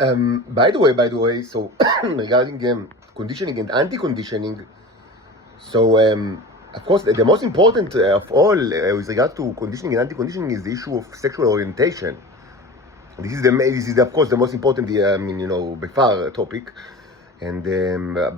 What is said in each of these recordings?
By the way, so regarding conditioning and anti-conditioning, so of course the most important of all with regard to conditioning and anti-conditioning is the issue of sexual orientation. This is of course the most important, by far topic, and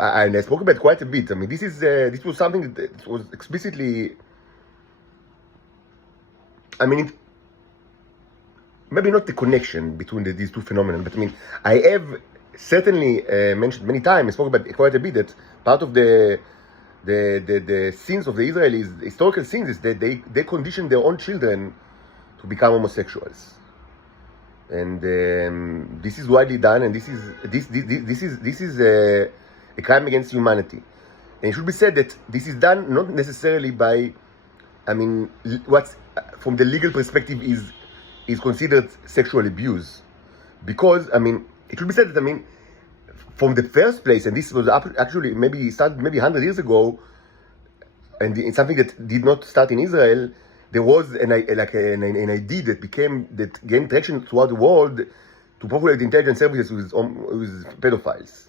I spoke about quite a bit. I mean, this was something that was explicitly, I mean, maybe not the connection between these two phenomena, but I mean, I have certainly mentioned many times, I spoke about quite a bit, that part of the sins of the Israelis, historical sins, is that they condition their own children to become homosexuals, and this is widely done, and this is a crime against humanity. And it should be said that this is done not necessarily by, I mean, what's from the legal perspective is considered sexual abuse, because I mean, it should be said that, I mean, from the first place, and this was actually maybe started maybe 100 years ago, and it's something that did not start in Israel. There was an idea that gained traction throughout the world to populate intelligence services with pedophiles,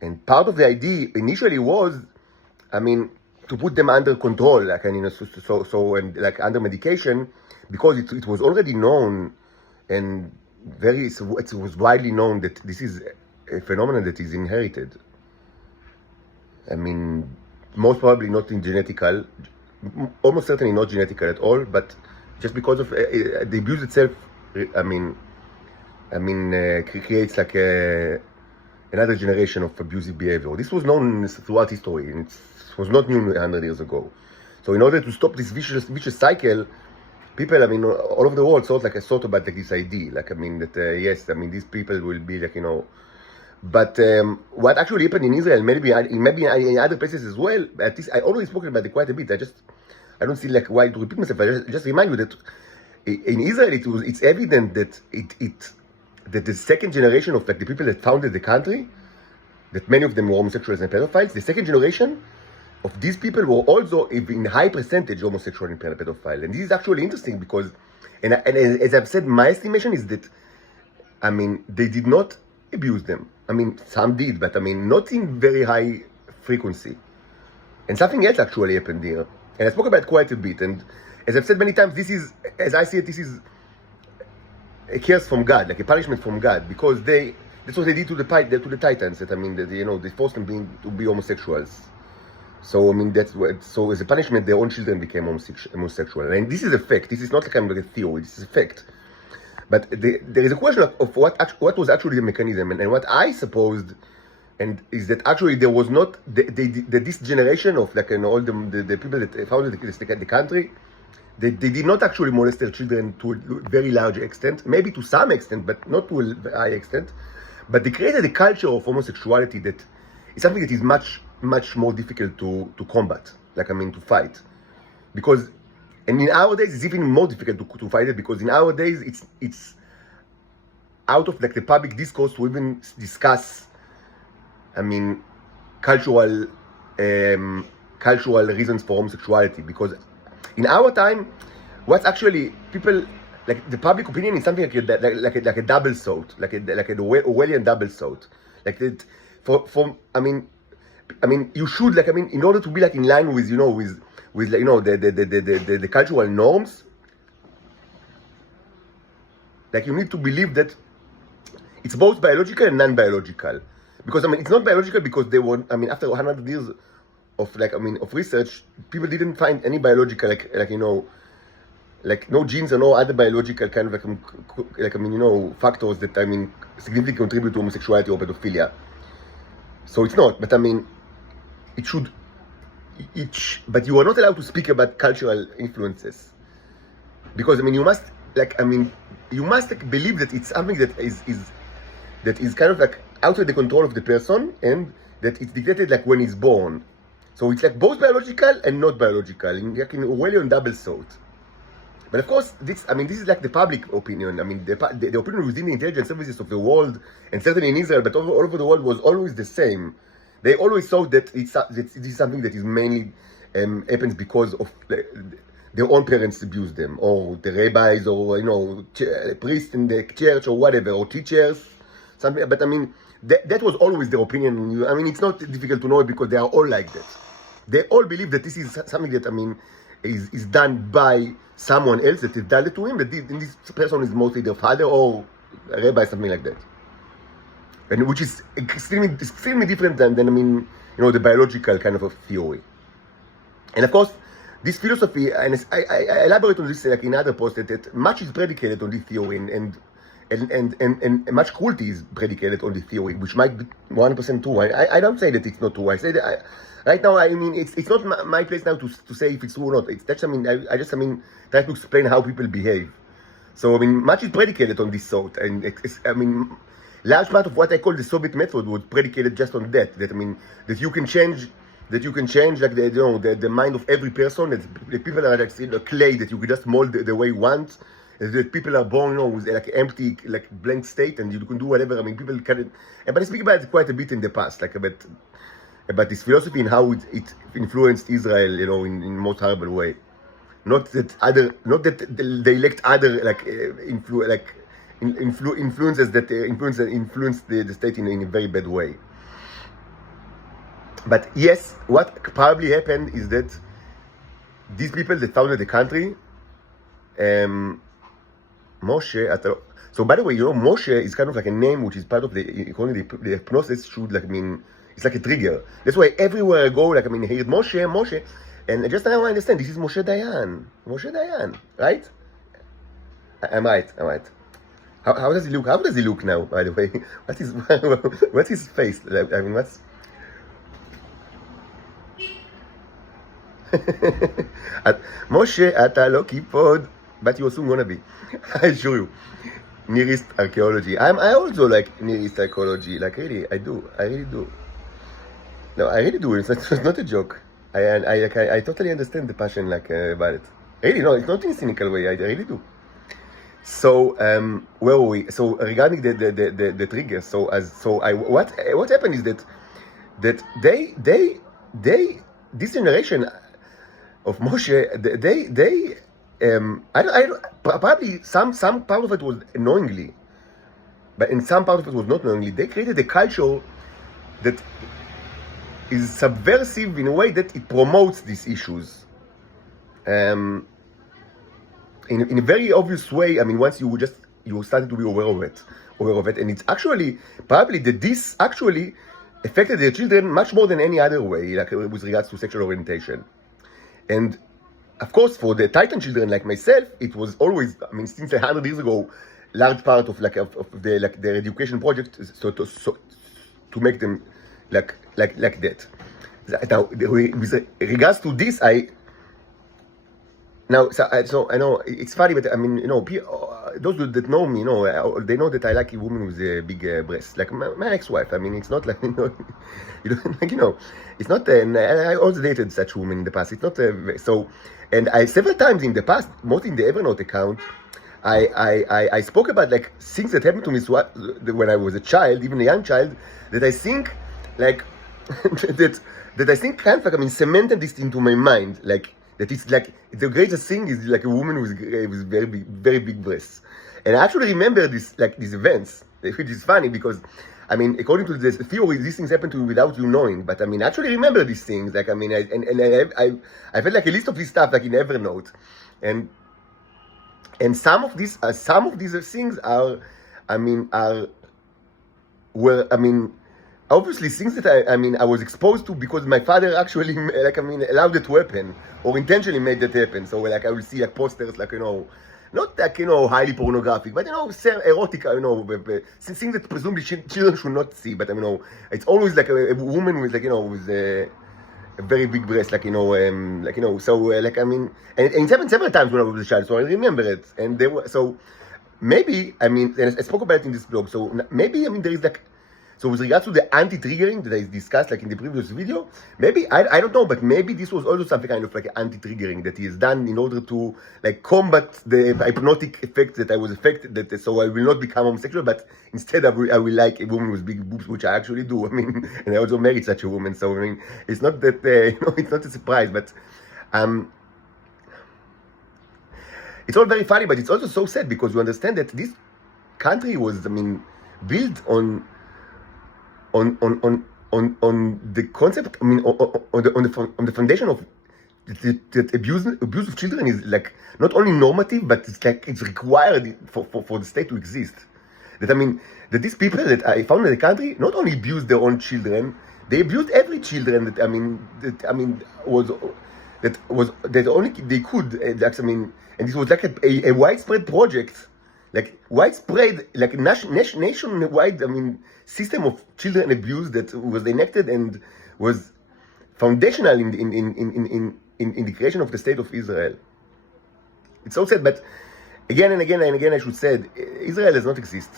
and part of the idea initially was, I mean, to put them under control, like, and and like under medication, because it was already known, and it was widely known that this is a phenomenon that is inherited. I mean, most probably not in genetical, almost certainly not genetical at all, but just because of the abuse itself. I mean, creates like another generation of abusive behavior. This was known throughout history, and it was not new 100 years ago. So in order to stop this vicious cycle, people, I mean, all over the world thought about like this idea, like, I mean, that yes, I mean, these people will be like, but what actually happened in Israel, maybe in other places as well, at least I already spoken about it quite a bit. I don't see like why to repeat myself. I just remind you that in Israel it's evident that that the second generation of like the people that founded the country, that many of them were homosexuals and pedophiles, the second generation of these people were also in high percentage homosexual and pedophile. And this is actually interesting because, and as I've said, my estimation is that, I mean, they did not abuse them. I mean, some did, but I mean, not in very high frequency. And something else actually happened here. And I spoke about quite a bit. And as I've said many times, this is, as I see it, this is a curse from God, like a punishment from God, because that's what they did to the Titans. That, I mean, that, they forced them to be homosexuals. So I mean, so as a punishment, their own children became homosexual. And this is a fact. This is not like a theory. This is a fact. But there is a question of what was actually the mechanism, and what I supposed, and is that actually there was not this generation of like all the people that founded the country, they did not actually molest their children to a very large extent, maybe to some extent, but not to a high extent. But they created a culture of homosexuality that is something that is much more difficult to combat, like, I mean, to fight, because, and in our days it's even more difficult to fight it, because in our days it's out of like the public discourse to even discuss, I mean, cultural reasons for homosexuality, because in our time, what's actually people, like, the public opinion is something like a double thought, like a Orwellian double thought, like that. I mean, you should, like, I mean, in order to be like in line with with the cultural norms, like, you need to believe that it's both biological and non-biological, because I mean, it's not biological because they were, I mean, after 100 years of like, I mean, of research, people didn't find any biological like no genes or no other biological kind of like I mean, factors that, I mean, significantly contribute to homosexuality or pedophilia. So it's not, but I mean, it should. But you are not allowed to speak about cultural influences, because I mean, you must like, believe that it's something that is kind of like outside the control of the person, and that it's dictated like when he's born. So it's like both biological and not biological, like in Orwellian double thought. But of course, this is like the public opinion. I mean, the opinion within the intelligence services of the world, and certainly in Israel, but all over the world, was always the same. They always thought that this is something that is mainly happens because of their own parents abused them, or the rabbis, or priests in the church, or whatever, or teachers. something. But I mean, that was always their opinion. I mean, it's not difficult to know because they are all like that. They all believe that this is something that, I mean, is done by someone else, that is done to him, that this person is mostly their father or a rabbi, something like that. And which is extremely different than I mean, the biological kind of a theory. And of course, this philosophy, and I elaborate on this like in other posts, that much is predicated on this theory, and much cruelty is predicated on this theory, which might be 100% true. I don't say that it's not true. I say that right now, I mean, it's not my place now to say if it's true or not. That's, I mean, I just try to explain how people behave. So, I mean, much is predicated on this sort, and I mean, large part of what I call the Soviet method was predicated just on that. That, I mean, that you can change like the mind of every person. That people are like a clay that you can just mold the way you want. That people are born, with like empty, like blank state, and you can do whatever. I mean, people can. But I speak about it quite a bit in the past, like about this philosophy and how it influenced Israel, in most horrible way. Not that they elect other influences that influence the state in a very bad way. But yes, what probably happened is that these people that founded the country, Moshe. So by the way, Moshe is kind of like a name which is part of according to the hypnosis should it's like a trigger. That's why everywhere I go, I hear Moshe, and just now I understand this is Moshe Dayan, right? I'm right. How does he look? How does he look now? By the way, what's his face? I mean, what's Moshe, אתה לא קיפוד, but you're soon gonna be. I assure you. Near East archaeology. I also like Near East archaeology. Like really, I really do. No, I really do. It's not a joke. I totally understand the passion about it. Really, no, it's not in a cynical way. I really do. So where were we? So regarding the triggers. What happened is that they this generation of Moshe, they probably some part of it was knowingly, but in some part of it was not knowingly. They created a culture that is subversive in a way that it promotes these issues. In a very obvious way. I mean, once you started to be aware of it, and it's actually probably that this actually affected their children much more than any other way, like with regards to sexual orientation. And of course, for the Titan children like myself, it was always, I mean, since 100 years ago, large part of their education project, to make them like that. Now, with regards to this, I know it's funny, but I mean, those that know me, they know that I like a woman with a big breast, like my ex-wife. I mean, it's not like it's not. I also dated such women in the past. It's not so. And I several times in the past, mostly in the Evernote account, I spoke about like things that happened to me when I was a child, even a young child, that I think like that I think kind of like cemented this into my mind, like that it's like the greatest thing is like a woman with very big breasts. And I actually remember these events, which is funny because I mean, according to this theory, these things happen to you without you knowing. But I mean, I actually remember these things. Like I mean, I felt like a list of this stuff like in Evernote, and some of these things are obviously things that I was exposed to because my father actually allowed it to happen or intentionally made that happen. So like I will see like posters not like highly pornographic, but erotic, things that presumably children should not see. But it's always like a woman with with a very big breast, so and it happened several times when I was a child, so I remember it. And maybe and I spoke about it in this blog. So maybe there is so with regards to the anti-triggering that I discussed in the previous video, maybe, I don't know, but maybe this was also something kind of like anti-triggering that is done in order to combat the hypnotic effect that I was affected, so I will not become homosexual, but instead I will like a woman with big boobs, which I actually do. And I also married such a woman, so it's not that, it's not a surprise, but it's all very funny, but it's also so sad because you understand that this country was, built on the concept, I mean, on the foundation of that abuse of children is like not only normative, but it's like it's required for the state to exist. That I mean, that these people that I found in the country not only abused their own children, they abused every children that only they could. That's, I mean, and this was like a widespread project, like widespread, like nationwide. I mean, system of children abuse that was enacted and was foundational in the creation of the state of Israel. It's so sad, but again and again and again I should say, Israel does not exist.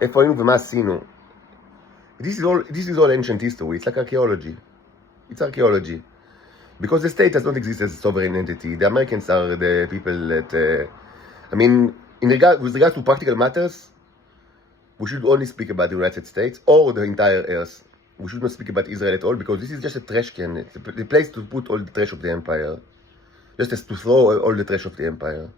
איפה היינו ומה עשינו? This is all ancient history. It's like archaeology. It's archaeology. Because the state does not exist as a sovereign entity. The Americans are the people that, I mean, with regards to practical matters, we should only speak about the United States or the entire earth. We should not speak about Israel at all, because this is just a trash can. It's the place to put all the trash of the empire. Just as to throw all the trash of the empire.